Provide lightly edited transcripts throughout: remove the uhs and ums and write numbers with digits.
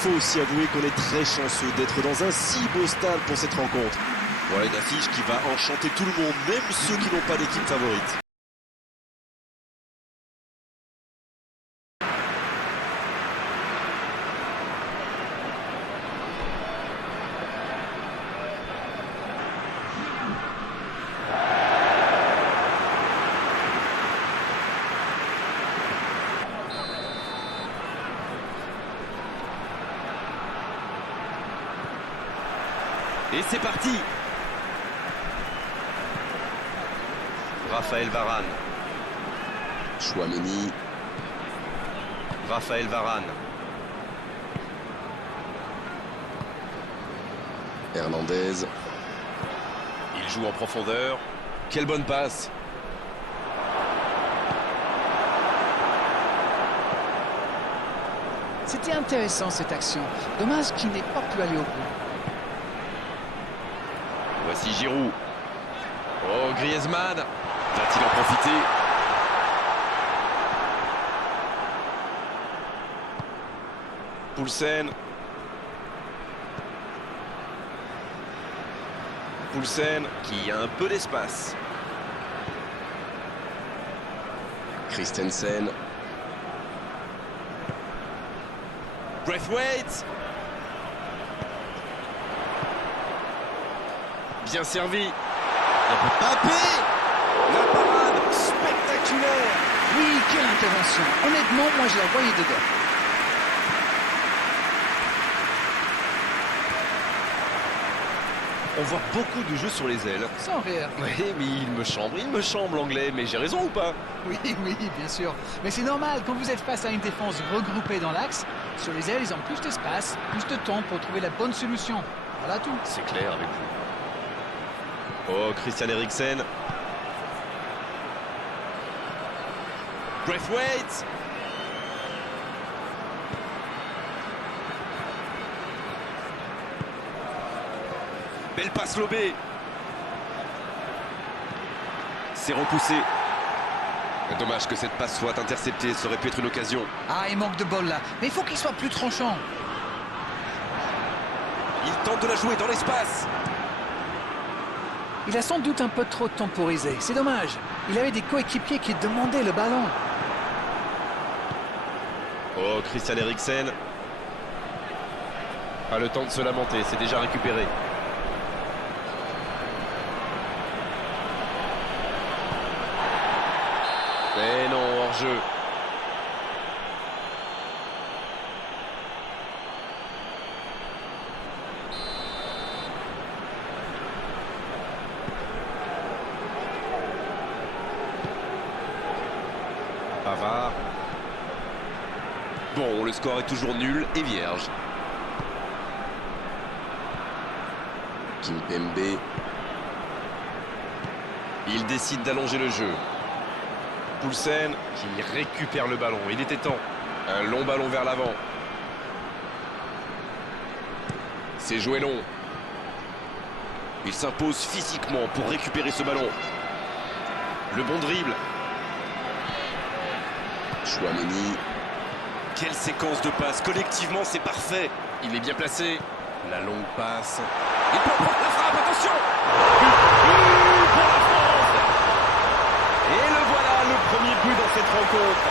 faut aussi avouer qu'on est très chanceux d'être dans un si beau stade pour cette rencontre. Voilà une affiche qui va enchanter tout le monde, même ceux qui n'ont pas d'équipe favorite. Et c'est parti. Raphaël Varane. Chouameni. Raphaël Varane. Hernandez. Il joue en profondeur. Quelle bonne passe. C'était intéressant cette action. Dommage qu'il n'ait pas pu aller au bout. Voici Giroud. Oh, Griezmann. Va-t-il en profiter? Poulsen. Poulsen qui a un peu d'espace. Christensen. Braithwaite. Bien servi. Mbappé. La parade spectaculaire. Oui, quelle intervention. Honnêtement, moi je la voyais dedans. On voit beaucoup de jeux sur les ailes. Sans rire. Oui, mais il me chambre l'anglais, mais j'ai raison ou pas? Oui, oui, bien sûr. Mais c'est normal, quand vous êtes face à une défense regroupée dans l'axe, sur les ailes, ils ont plus d'espace, plus de temps pour trouver la bonne solution. Voilà tout. C'est clair avec vous. Oh, Christian Eriksen. Braithwaite. Belle passe lobée. C'est repoussé. Dommage que cette passe soit interceptée, ça aurait pu être une occasion. Ah, il manque de bol là. Mais il faut qu'il soit plus tranchant. Il tente de la jouer dans l'espace. Il a sans doute un peu trop temporisé. C'est dommage. Il avait des coéquipiers qui demandaient le ballon. Oh, Christian Eriksen. Pas le temps de se lamenter, c'est déjà récupéré. Mais non, hors-jeu. Pavard. Bon, le score est toujours nul et vierge. Kimpembe. Il décide d'allonger le jeu. Poulsen qui récupère le ballon. Il était temps. Un long ballon vers l'avant. C'est joué long. Il s'impose physiquement pour récupérer ce ballon. Le bon dribble. Chouameni. Quelle séquence de passes. Collectivement, c'est parfait. Il est bien placé. La longue passe. Il peut prendre la frappe, attention. But pour la France. Et le voilà, le premier but dans cette rencontre.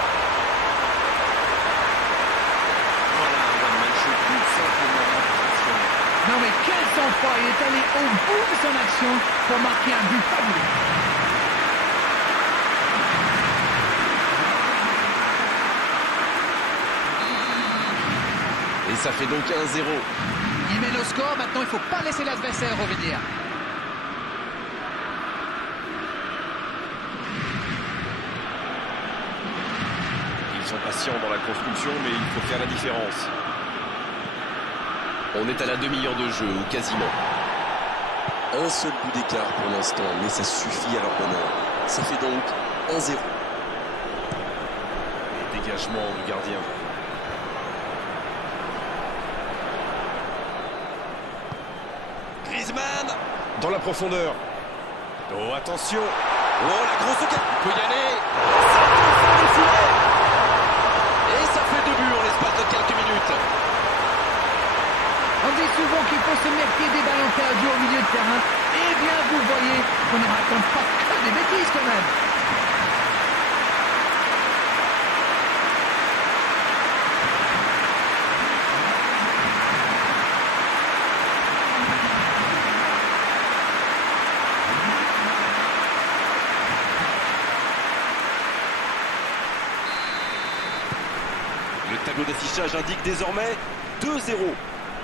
Voilà un match tout simplement impressionnant. Non mais quel sang-froid. Il est allé au bout de son action pour marquer un but fabuleux. Et ça fait donc 1-0. Il mène au score, maintenant il ne faut pas laisser l'adversaire revenir. Ils sont patients dans la construction, mais il faut faire la différence. On est à la demi-heure de jeu, ou quasiment. Un seul but d'écart pour l'instant, mais ça suffit à leur bonheur. Ça fait donc 1-0. Dégagement du gardien. Griezmann dans la profondeur. Oh, attention. Oh, la grosse occasion. Il peut y aller. Et ça fait 2 buts en l'espace de quelques minutes. dites souvent qu'il faut se méfier des ballons perdus au milieu de terrain. Eh bien, vous voyez qu'on ne raconte pas que des bêtises quand même. Le tableau d'affichage indique désormais 2-0.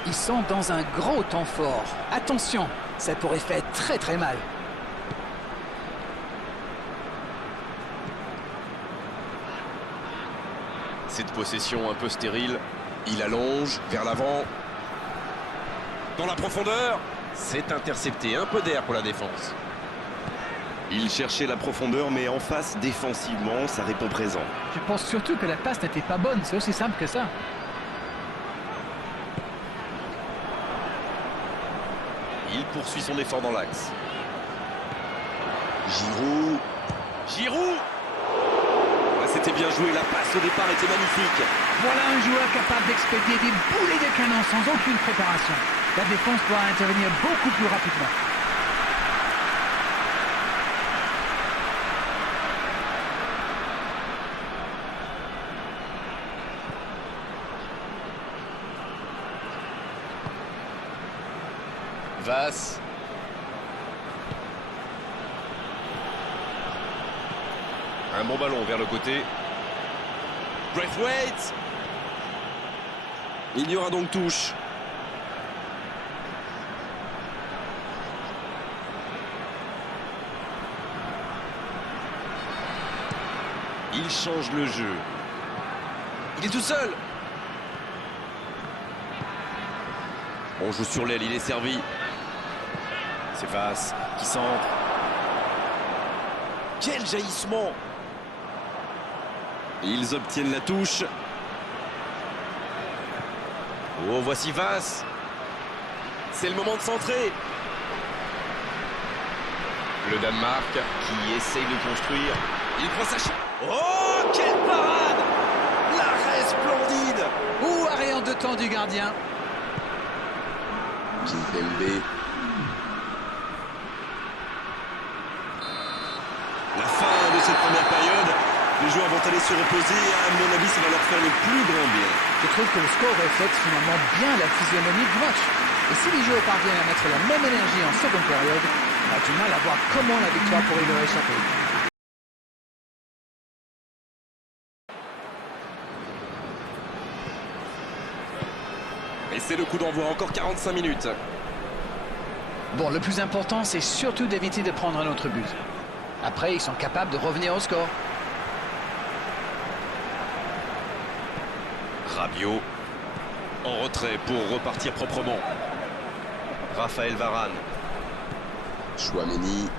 Ils sont dans un gros temps fort. Attention, ça pourrait faire très très mal. Cette possession un peu stérile. Il allonge vers l'avant. Dans la profondeur. C'est intercepté. Un peu d'air pour la défense. Il cherchait la profondeur, mais en face, défensivement, ça répond présent. Je pense surtout que la passe n'était pas bonne. C'est aussi simple que ça. Il poursuit son effort dans l'axe. Giroud. Giroud. Ouais, c'était bien joué. La passe au départ était magnifique. Voilà un joueur capable d'expédier des boulets de canon sans aucune préparation. La défense doit intervenir beaucoup plus rapidement. Vass. Un bon ballon vers le côté. Braithwaite. Il y aura donc touche. Il change le jeu. Il est tout seul. On joue sur l'aile, il est servi. C'est Vass qui centre. Quel jaillissement! Ils obtiennent la touche. Oh, voici Vass. C'est le moment de centrer. Le Danemark qui essaye de construire. Il prend sa chance. Oh, quelle parade! L'arrêt splendide! Ouh, arrêt en 2 temps du gardien. Kimpembe. La fin de cette première période, les joueurs vont aller se reposer et à mon avis ça va leur faire le plus grand bien. Je trouve que le score reflète finalement bien la physionomie du match. Et si les joueurs parviennent à mettre la même énergie en seconde période, on a du mal à voir comment la victoire pourrait leur échapper. Et c'est le coup d'envoi, encore 45 minutes. Bon, le plus important, c'est surtout d'éviter de prendre un autre but. Après, ils sont capables de revenir au score. Rabiot en retrait pour repartir proprement. Raphaël Varane. Chouameni.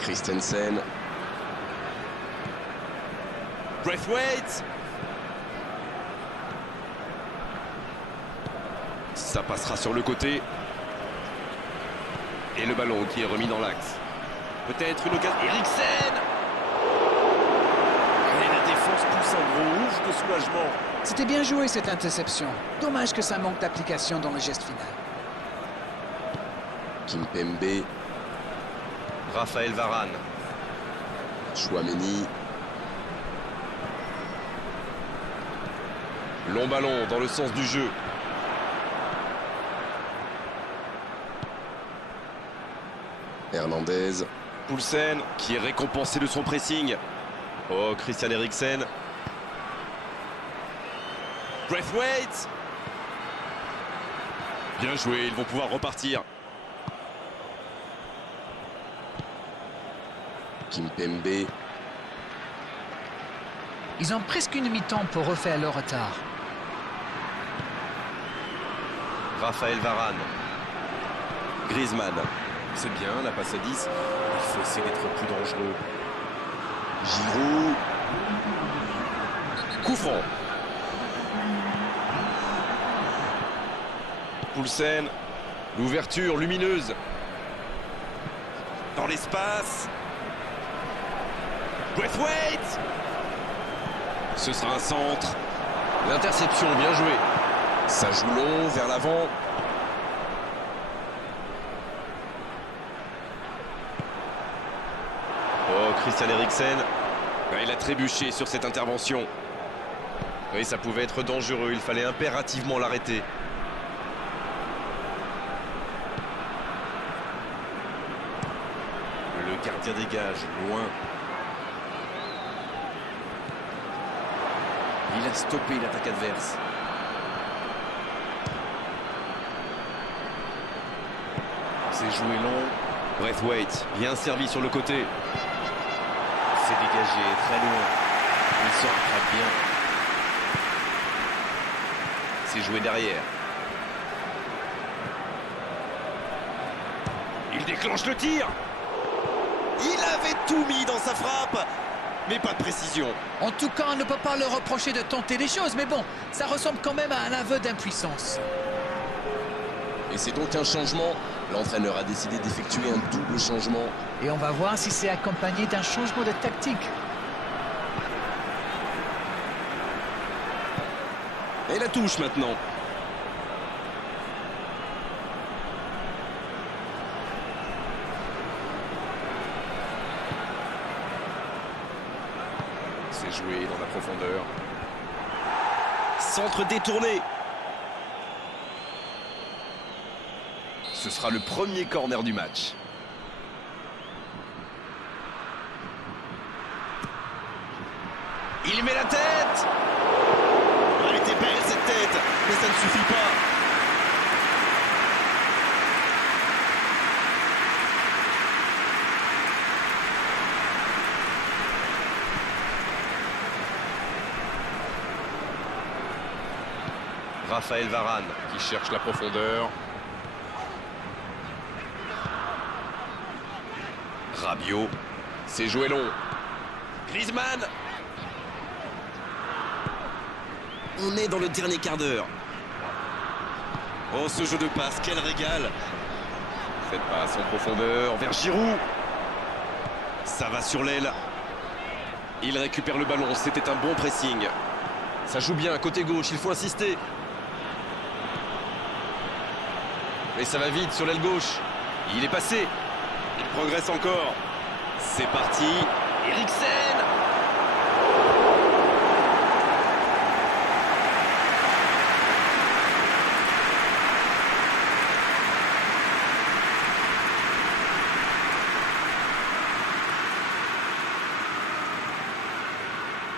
Christensen. Braithwaite. Ça passera sur le côté. Et le ballon qui est remis dans l'axe. Peut-être une occasion. Eriksen. Et la défense pousse un gros ouf de soulagement. C'était bien joué cette interception. Dommage que ça manque d'application dans le geste final. Kimpembe. Raphaël Varane. Chouameni. Long ballon dans le sens du jeu. Hernandez. Poulsen qui est récompensé de son pressing. Oh, Christian Eriksen. Braithwaite. Bien joué, ils vont pouvoir repartir. Kimpembe. Ils ont presque une mi-temps pour refaire leur retard. Raphaël Varane. Griezmann. C'est bien, la passe à 10. Il faut essayer d'être plus dangereux. Giroud. Coup franc. Poulsen. L'ouverture lumineuse. Dans l'espace. Braithwaite. Ce sera un centre. L'interception, bien joué. Ça joue long, vers l'avant. Oh, Christian Eriksen. Il a trébuché sur cette intervention. Oui, ça pouvait être dangereux, il fallait impérativement l'arrêter. Le gardien dégage, loin. Il a stoppé l'attaque adverse. C'est joué long. Braithwaite, bien servi sur le côté. C'est dégagé, très loin. Il se rattrape bien. C'est joué derrière. Il déclenche le tir. Il avait tout mis dans sa frappe, mais pas de précision. En tout cas, on ne peut pas leur reprocher de tenter des choses, mais bon, ça ressemble quand même à un aveu d'impuissance. Et c'est donc un changement. L'entraîneur a décidé d'effectuer un double changement. Et on va voir si c'est accompagné d'un changement de tactique. Et la touche maintenant. C'est joué dans la profondeur. Centre détourné. Ce sera le premier corner du match. Il met la tête. Elle était belle cette tête, mais ça ne suffit pas. Raphaël Varane qui cherche la profondeur. Rabiot, c'est joué long. Griezmann. On est dans le dernier quart d'heure. Oh, ce jeu de passe, quel régal. Cette passe en profondeur vers Giroud. Ça va sur l'aile. Il récupère le ballon, c'était un bon pressing. Ça joue bien, côté gauche, il faut insister. Mais ça va vite sur l'aile gauche. Il est passé. Il progresse encore. C'est parti. Eriksen.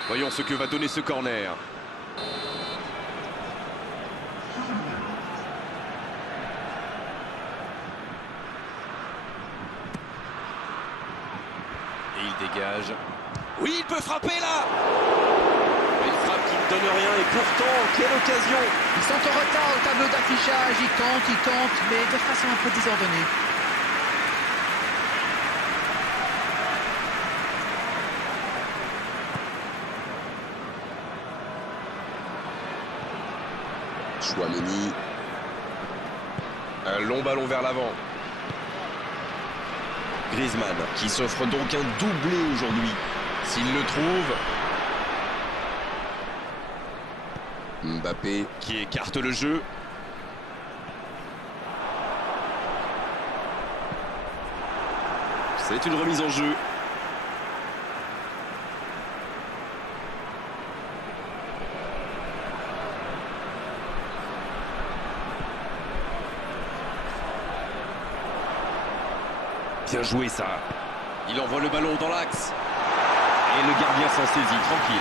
Voyons ce que va donner ce corner. Et il dégage. Oui, il peut frapper là. Une frappe qui ne donne rien et pourtant, quelle occasion. Ils sont en retard au tableau d'affichage, ils tentent, mais de façon un peu désordonnée. Chouameni. Un long ballon vers l'avant. Griezmann qui s'offre donc un doublé aujourd'hui. S'il le trouve. Mbappé. Qui écarte le jeu. C'est une remise en jeu. Bien joué ça. Il envoie le ballon dans l'axe. Et le gardien s'en saisit, tranquille.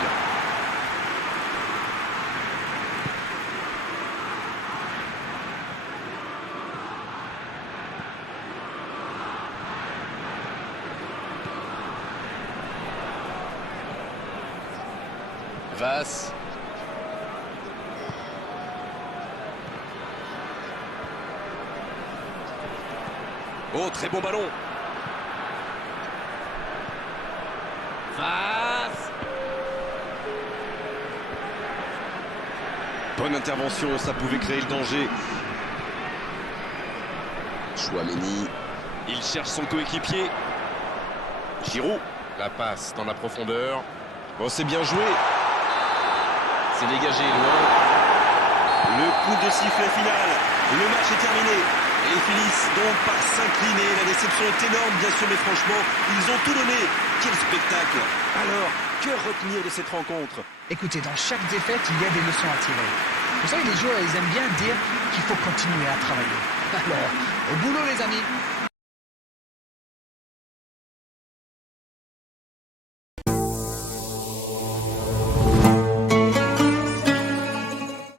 Vass. Oh, très bon ballon. Vass. Bonne intervention, ça pouvait créer le danger. Chouameni. Il cherche son coéquipier. Giroud. La passe dans la profondeur. Bon, c'est bien joué. C'est dégagé loin. Le coup de sifflet final. Le match est terminé. Et ils finissent donc par s'incliner. La déception est énorme, bien sûr, mais franchement, ils ont tout donné. Quel spectacle! Alors, que retenir de cette rencontre? Écoutez, dans chaque défaite, il y a des leçons à tirer. Vous savez, les joueurs, ils aiment bien dire qu'il faut continuer à travailler. Alors, au boulot les amis.